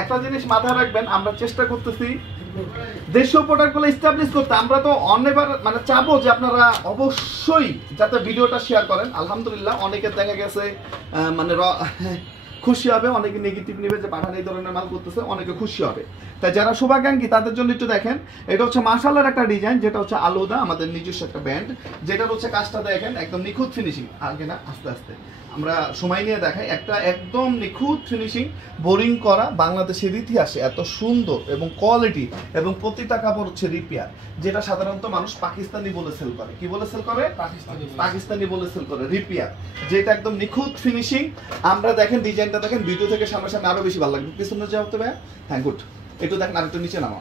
একটা জিনিস মাথায় রাখবেন, আমরা চেষ্টা করতেছি দেশীয় প্রোডাক্টগুলো এস্টাবলিশ করতে। আমরা তো অনেকবার মানে চাবো যে আপনারা অবশ্যই যাতে ভিডিওটা শেয়ার করেন। আলহামদুলিল্লাহ অনেকের দেখা গেছে মানে খুশি হবে, অনেকে নেগেটিভ নেবে যে পাঠান এই ধরনের মাল করতেছে, অনেকে খুশি হবে। তাই যারা শুভাকাঙ্ক্ষী তাদের জন্য একটু দেখেন, এটা হচ্ছে মাশাআল্লাহর একটা ডিজাইন, যেটা হচ্ছে আলুদা, আমাদের নিজস্ব একটা ব্র্যান্ড, যেটার হচ্ছে কাজটা দেখেন একদম নিখুঁত ফিনিশিং। আগে না, আস্তে আস্তে আমরা সময় নিয়ে দেখাই। একটা একদম নিখুঁত ফিনিশিং, বোরিং করা, বাংলাদেশের ইতিহাসে এত সুন্দর এবং কোয়ালিটি, এবং প্রতিটা কাপড় হচ্ছে রিপেয়ার, যেটা সাধারণত মানুষ পাকিস্তানি বলে সেল করে। কি বলে সেল করে? পাকিস্তানি বলে সেল করে, রিপেয়ার, যেটা একদম নিখুঁত ফিনিশিং। আমরা দেখেন ডিজাইনটা দেখেন, ভিডিও থেকে সামনাসামনি আরো বেশি ভালো লাগবে। পিছনে যাও তো ভাই, হ্যাঁ গুড, একটু দেখেন, আরেকটু নিচে নামা।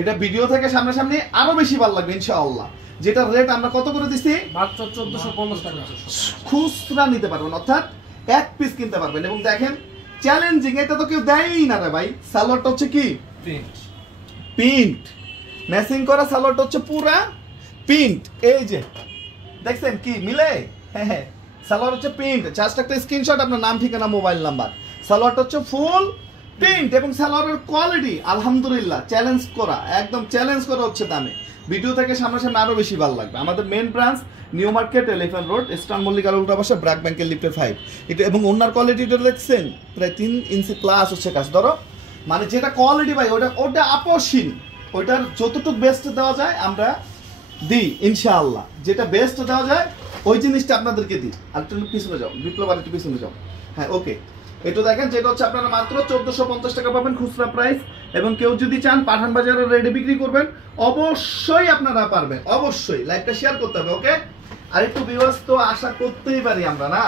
এটা ভিডিও থেকে সামনাসামনি আরো বেশি ভালো লাগবে ইনশাআল্লাহ। যেটা রেট আমরা কত করে দিচ্ছি? মাত্র 1450 টাকা। খুচরা নিতে পারবেন, অর্থাৎ এক পিস কিনতে পারবেন। এবং দেখেন চ্যালেঞ্জিং, এটা তো কেউ দেয়ই না রে ভাই। সালোয়ারটা হচ্ছে কি প্রিন্ট, ম্যাচিং করা সালোয়ারটা হচ্ছে পুরা প্রিন্ট। এই যে দেখছেন কি মিলে, হ্যাঁ হ্যাঁ, সালোয়ার হচ্ছে প্রিন্ট। জাস্ট একটা স্ক্রিনশট, আপনার নাম, ঠিকানা, মোবাইল নাম্বার। সালোয়ারটা হচ্ছে ফুল প্রিন্ট, এবং সালোয়ারের কোয়ালিটি আলহামদুলিল্লাহ চ্যালেঞ্জ করা, একদম চ্যালেঞ্জ করা হচ্ছে দামে। ভিডিও থেকে সামনাসামনি আরো বেশি ভালো লাগবে। আমাদের main branch New Market, Elephant Road, Eastern মল্লিকার উল্টা পাশে, ব্র্যাক ব্যাংকের লিফটে 5। এটা এবং ওনার কোয়ালিটিটা দেখছেন, প্রায় 3 ইঞ্চি প্লাস হচ্ছে কাজ। ধরো মানে যেটা কোয়ালিটি ভাই, ওটা আপসহীন। ওইটার যতটুকু বেস্ট দেওয়া যায় আমরা দিই ইনশাআল্লাহ। যেটা বেস্ট দেওয়া যায় ওই জিনিসটা আপনাদেরকে দিই। আর একটু পিছনে যাও, বিপ্লব, আর একটু পিছনে যাও। হ্যাঁ ওকে, এটা দেখেন, যেটা হচ্ছে আপনারা মাত্র 1450 টাকা পাবেন খুচরা প্রাইস। এবং কেউ যদি চান পাঠান বাজারে রেডি বিক্রি করবেন, অবশ্যই আপনারা পারবেন। অবশ্যই লাইভটা শেয়ার করতে হবে, ওকে। আর একটু ভিউয়ার্স তো আশা করতেই পারি আমরা, না?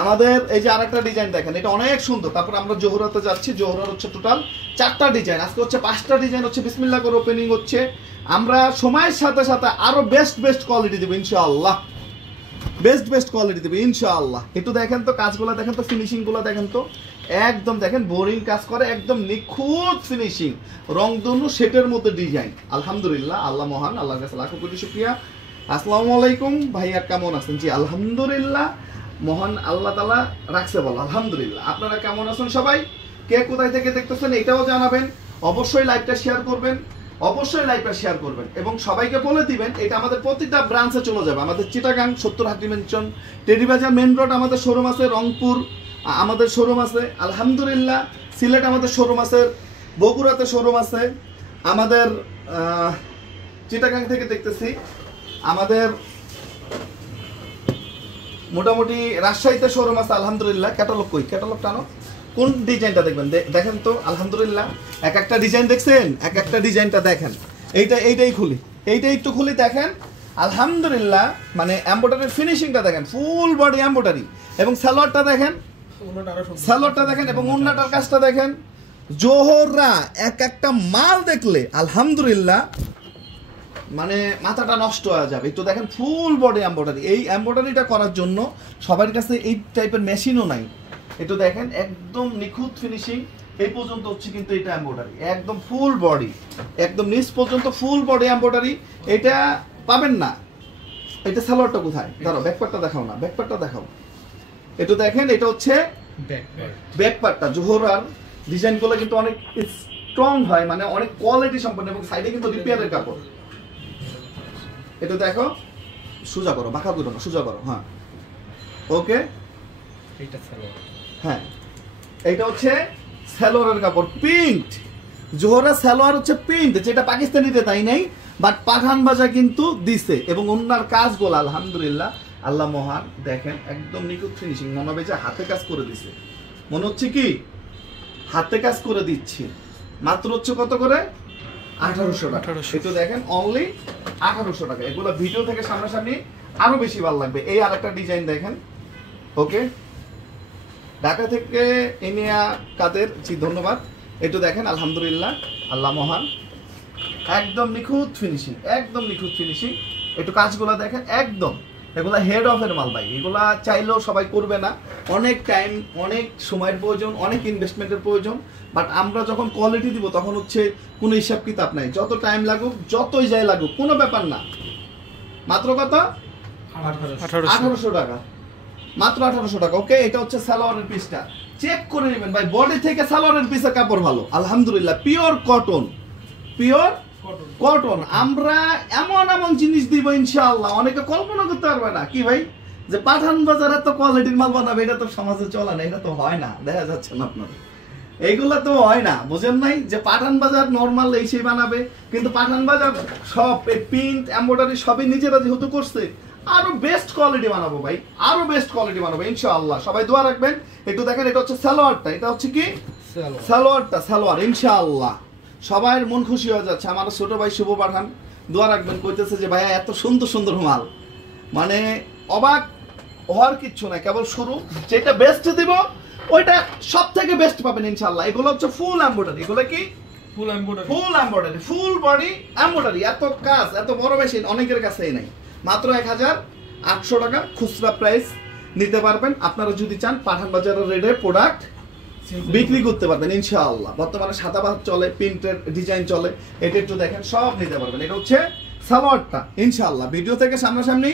আমাদের এই যে আরেকটা ডিজাইন দেখেন, এটা অনেক সুন্দর। তারপর আমরা জোহরাতে যাচ্ছি। জোহরার হচ্ছে টোটাল 4টা ডিজাইন, আজকে হচ্ছে 5টা ডিজাইন হচ্ছে বিসমিল্লাহ করে ওপেনিং হচ্ছে। আমরা সময়ের সাথে সাথে আরো বেস্ট কোয়ালিটি দেবো ইনশাআল্লাহ, বেস্ট কোয়ালিটি দেবে ইনশাআল্লাহ। একটু দেখেন তো কাজগুলো, দেখেন তো ফিনিশিং গুলো দেখেন তো, একদম দেখেন বোরিং কাজ করে, একদম নিখুঁত ফিনিশিং, রংধনু সেটের মধ্যে ডিজাইন। আলহামদুলিল্লাহ, আল্লাহ মহান, আল্লাহর কাছে লাখো কোটি শুকরিয়া। আসসালামু আলাইকুম ভাইয়া, কেমন আছেন? জি আলহামদুলিল্লাহ, মহান আল্লাহ তাআলা রাখছে বল, আলহামদুলিল্লাহ। আপনারা কেমন আছেন সবাই? কে কোথায় থেকে দেখতেছেন এটাও জানাবেন। অবশ্যই লাইভটা শেয়ার করবেন, অবশ্যই লাইভটা শেয়ার করবেন, এবং সবাইকে বলে দিবেন এটা আমাদের প্রতিটা ব্রাঞ্চে চলে যাবে। আমাদের চিটাগাং 70 হাটি মেনশন, টেরিবাজার মেন রোড আমাদের শোরুম আছে, রংপুর আমাদের শোরুম আছে আলহামদুলিল্লাহ, সিলেট আমাদের শোরুম আছে, বগুড়াতে শোরুম আছে, আমাদের চিটাগাং থেকে দেখতেছি আমাদের মোটামুটি রাজশাহীতে শোরুম আছে আলহামদুলিল্লাহ। ক্যাটালগ কই? ক্যাটালগটা আনো। কোন ডিজাইনটা দেখবেন দেখেন তো আলহামদুলিল্লাহ। এক একটা ডিজাইন দেখছেন, এক একটা ডিজাইনটা দেখেন। এইটাই খুলি, এইটা একটু খুলি দেখেন আলহামদুলিল্লাহ। মানে এমব্রয়ডারির ফিনিশিংটা দেখেন, ফুল বডি এমব্রয়ডারি, এবং সালোয়ারটা দেখেন, সালোয়ারটা দেখেন, এবং ওন্নাটার কাজটা দেখেন। জোহরা এক একটা মাল দেখলে আলহামদুলিল্লাহ মানে মাথাটা নষ্ট হয়ে যাবে। একটু দেখেন ফুল বডি এমব্রয়ডারি। এই এমব্রয়ডারিটা করার জন্য সবার কাছে এই টাইপের মেশিনও নাই। একটু দেখেন একদম নিখুঁত ফিনিশিং, এই পর্যন্ত হচ্ছে কিন্তু এটা এমব্রয়ডারি, একদম ফুল বডি, একদম নিচ পর্যন্ত ফুল বডি এমব্রয়ডারি। এটা পাবেন না। এটা সালোয়ারটা কোথায়? ধরো ব্যাকপার্টটা দেখাও না, ব্যাকপার্টটা দেখাও। একটু দেখেন, এটা হচ্ছে ব্যাকপার্টটা। জোহরার ডিজাইনগুলো কিন্তু অনেক স্ট্রং হয়, মানে অনেক কোয়ালিটি সম্পন্ন, এবং সাইডে কিন্তু রিপেয়ারের কাপড়। এটা দেখো, সোজা করো, বাঁকা করো না, সোজা করো। হ্যাঁ ওকে, এটা সালোয়ার। হ্যাঁ এটা হচ্ছে সালোয়ারের কাপড়, প্রিন্ট। জোহরা সালোয়ার হচ্ছে প্রিন্ট, যেটা পাকিস্তানিতে তাই নাই, বাট পাঠান বাজার কিন্তু দিছে। এবং ওনার কাজগুলো আলহামদুলিল্লাহ আল্লাহ মহান, দেখেন একদম নিখুঁত ফিনিশিং। মনে হবে যে হাতে কাজ করে দিছে, মনে হচ্ছে কি হাতে কাজ করে দিচ্ছি। মাত্র হচ্ছে কত করে? 1800 টাকা। একটু দেখেন অনলি 1800 টাকা। এগুলো ভিডিও থেকে সামনাসামনি আরো বেশি ভালো লাগবে। এই আরেকটা ডিজাইন দেখেন, ওকে। ঢাকা থেকে এনিয়া কাদের, জি ধন্যবাদ। একটু দেখেন আলহামদুলিল্লাহ আল্লাহ মহান, একদম নিখুঁত ফিনিশিং, একদম নিখুঁত ফিনিশিং। একটু কাজগুলো দেখেন, একদম এগুলা হেড অফের মাল ভাই। এগুলা চাইলেও সবাই করবে না, অনেক টাইম, অনেক সময়ের প্রয়োজন, অনেক ইনভেস্টমেন্টের প্রয়োজন। বাট আমরা যখন কোয়ালিটি দিব তখন হচ্ছে কোনো হিসাব কিতাব নাই, যত টাইম লাগুক, যতই যাই লাগুক, কোনো ব্যাপার না। মাত্র কত? 1800 টাকা। মাত্র 1800 টাকা। ওকে, এটা হচ্ছে সালোয়ারের পিসটা, চেক করে নেবেন ভাই, বডি থেকে সালোয়ারের পিসের কাপড় ভালো আলহামদুলিল্লাহ, পিওর কটন, পিওর কটন। আমরা এমন এমন জিনিস দিব ইনশাআল্লাহ, অনেকে কল্পনা করতে পারবে না। কি ভাই, যে পাঠান বাজার এত কোয়ালিটির মাল বানাবে, এটা তো সমাজে চলে না, এটা তো হয় না, দেখা যাচ্ছে না আপনার, এইগুলা তো হয় না, বুঝেন নাই? যে পাঠান বাজার নর্মাল এই সেই বানাবে, কিন্তু পাঠান বাজার সব প্রিন্ট এমব্রয়ডারি সবই নিজেরা যেহেতু করছে, আরো বেস্ট কোয়ালিটি বানাবো ভাই, আরো বেস্ট কোয়ালিটি বানাবো ইনশাআল্লাহ। সবাই দোয়া রাখবেন। একটু দেখেন, এটা হচ্ছে সালোয়ারটা, এটা হচ্ছে কি সালোয়ারটা, সালোয়ার ইনশাআল্লাহ সবার মন খুশি হয়ে যাচ্ছে। আমার ছোট ভাই শুভ পাঠান দোয়া রাখবেন, কইতেছে যে ভাইয়া এত সুন্দর সুন্দর মাল, মানে অবাক হওয়ার কিচ্ছু নাই, কেবল শুরু। যেটা বেস্ট দিব ওইটা সব থেকে বেস্ট পাবেন ইনশাআল্লাহ। এগুলো হচ্ছে ফুল এমব্রয়ডারি, এগুলো কি ফুল এমব্রয়ডারি, ফুল এমব্রয়ডারি, ফুল বডি এমব্রয়ডারি, এত কাজ, এত বড় মেশিন অনেকের কাছেই নাই। মাত্র 1800 টাকা খুচরা প্রাইস নিতে পারবেন। আপনারা যদি চান পাঠান বাজারের রেটে প্রোডাক্ট বিক্রি করতে পারবেন ইনশাআল্লাহ। বর্তমানে সাদাবাদ চলে, প্রিন্টের ডিজাইন চলে, এটা একটু দেখেন, সব নিতে পারবেন। এটা হচ্ছে সালোয়ারটা ইনশাআল্লাহ। ভিডিও থেকে সামনাসামনি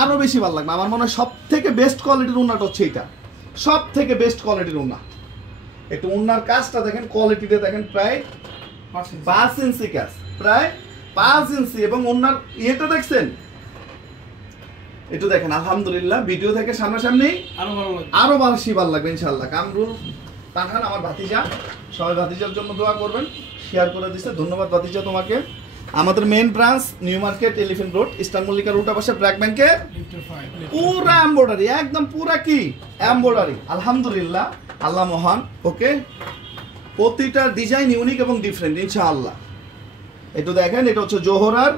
আরো বেশি ভালো লাগবে। আমার মনে হয় সব থেকে বেস্ট কোয়ালিটির উন্নাটা হচ্ছে এটা, সব থেকে বেস্ট কোয়ালিটির উন্না। একটু উন্নার কাজটা দেখেন, কোয়ালিটিটা দেখেন, প্রায় 5 ইঞ্চি কাজ, প্রায় 5 ইঞ্চি, এবং উন্নার ইয়েটা দেখছেন, একটু দেখেন আলহামদুলিল্লাহ। ভিডিও থেকে সামনাসামনি আরো বেশি ভালো লাগবে ইনশাআল্লাহ। কামরুল পাঠান আমার ভাতিজা, সবাই ভাতিজার জন্য দোয়া করবেন, শেয়ার করে দিচ্ছে, ধন্যবাদ ভাতিজা তোমাকে। আমাদের main branch New Market, Elephant Road, Eastern মল্লিকার রুট পাশে ব্র্যাক ব্যাংকে, পুরা এমব্রয়ডারি, একদম পুরা কি এমব্রয়ডারি আলহামদুলিল্লাহ, আল্লাহ মহান। ওকে, প্রতিটা ডিজাইন ইউনিক এবং ডিফারেন্ট ইনশাআল্লাহ। একটু দেখেন, এটা হচ্ছে জোহরার,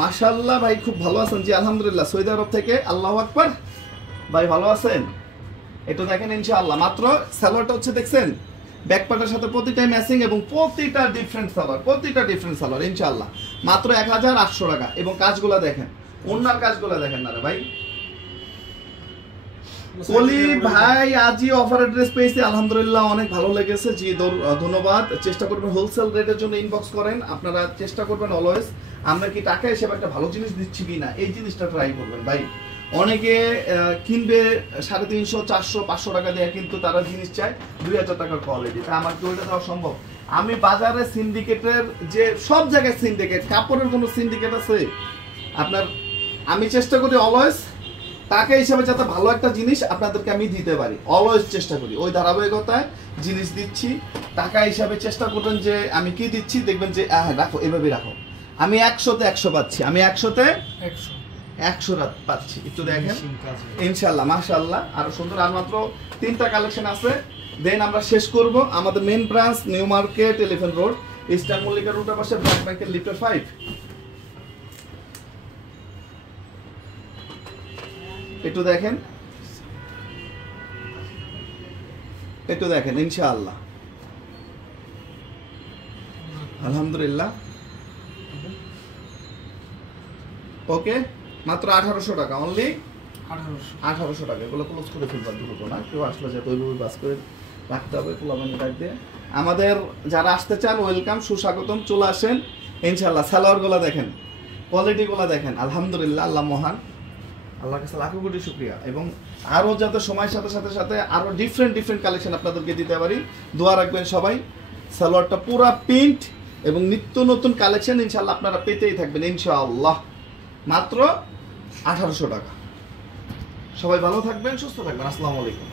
মাশাআল্লাহ ভাই খুব ভালো আছেন? জি আলহামদুলিল্লাহ, সৌদি আরব থেকে, আল্লাহু আকবার ভাই, ভালো আছেন? একটু দেখেন ইনশাআল্লাহ। মাত্র সালোয়ারটা হচ্ছে দেখছেন, ব্যাকপার্টের সাথে প্রতিটাই ম্যাচিং এবং প্রতিটা ডিফারেন্ট সালোয়ার, প্রতিটা ডিফারেন্ট সালোয়ার ইনশাআল্লাহ। মাত্র 1800 টাকা। এবং কাজগুলা দেখেন, ওনার কাজগুলা দেখেন না রে ভাই। কলি ভাই আজই অফারের ড্রেস পেয়েছি আলহামদুলিল্লাহ, অনেক ভালো লেগেছে। জি ধন্যবাদ। চেষ্টা করবেন হোলসেল রেটের জন্য ইনবক্স করেন, আপনারা চেষ্টা করবেন অলওয়েজ আমরা কি টাকা হিসেবে একটা ভালো জিনিস দিচ্ছি কিনা, এই জিনিসটা ট্রাই করবেন ভাই। অনেকে কিনবে 350, 400, 500 টাকা দিয়ে, কিন্তু তারা জিনিস চায় 2000 টাকার কোয়ালিটি। তা আমার কি ওইটা দেওয়া সম্ভব? আমি বাজারে সিন্ডিকেটের, যে সব জায়গায় সিন্ডিকেট, কাপড়ের কোনো সিন্ডিকেট আছে আপনার, আমি চেষ্টা করি অলওয়েজ টাকা হিসাবে যাতে ভালো একটা জিনিস আপনাদেরকে আমি দিতে পারি, অলওয়েজ চেষ্টা করি। ওই ধারাবাহিকতায় জিনিস দিচ্ছি, টাকা হিসাবে চেষ্টা করবেন যে আমি কি দিচ্ছি, দেখবেন যে হ্যাঁ রাখো, এভাবে রাখো। আমি 100তে 100 পাচ্ছি, আমি 100তে 100 রাত পাচ্ছি। একটু দেখেন ইনশাআল্লাহ মাশাআল্লাহ, আরো সুন্দর। আর মাত্র 3টা কালেকশন আছে, দেন আমরা শেষ করব। আমাদের main branch New Market, Elephant Road, eastern Mallika রুটের পাশে ব্র্যাক ব্যাংকের লিফটের 5। একটু দেখেন, একটু দেখেন ইনশাআল্লাহ আলহামদুলিল্লাহ। ওকে, মাত্র 1800 টাকা, অনলি 1800 টাকা। এগুলো ক্লোজ করে ফেলবার দ্রুত না, কেউ আসলে যাতে ওইভাবে বাস করে রাখতে হবে, কোলাবানি ডাক দিয়ে। আমাদের যারা আসতে চান ওয়েলকাম, সুস্বাগতম, চলে আসেন ইনশাআল্লাহ। সালোয়ারগুলো দেখেন, কোয়ালিটিগুলো দেখেন আলহামদুলিল্লাহ, আল্লাহ মহান, আল্লাহর কাছে লাখো কোটি শুকরিয়া। এবং আরও যাতে সময়ের সাথে সাথে সাথে আরও ডিফারেন্ট কালেকশন আপনাদেরকে দিতে পারি, দোয়া রাখবেন সবাই। সালোয়ারটা পুরা প্রিন্ট এবং নিত্য নতুন কালেকশন ইনশাআল্লাহ আপনারা পেতেই থাকবেন ইনশাআল্লাহ। মাত্র 1800 টাকা। সবাই ভালো থাকবেন, সুস্থ থাকবেন। আসসালামু আলাইকুম।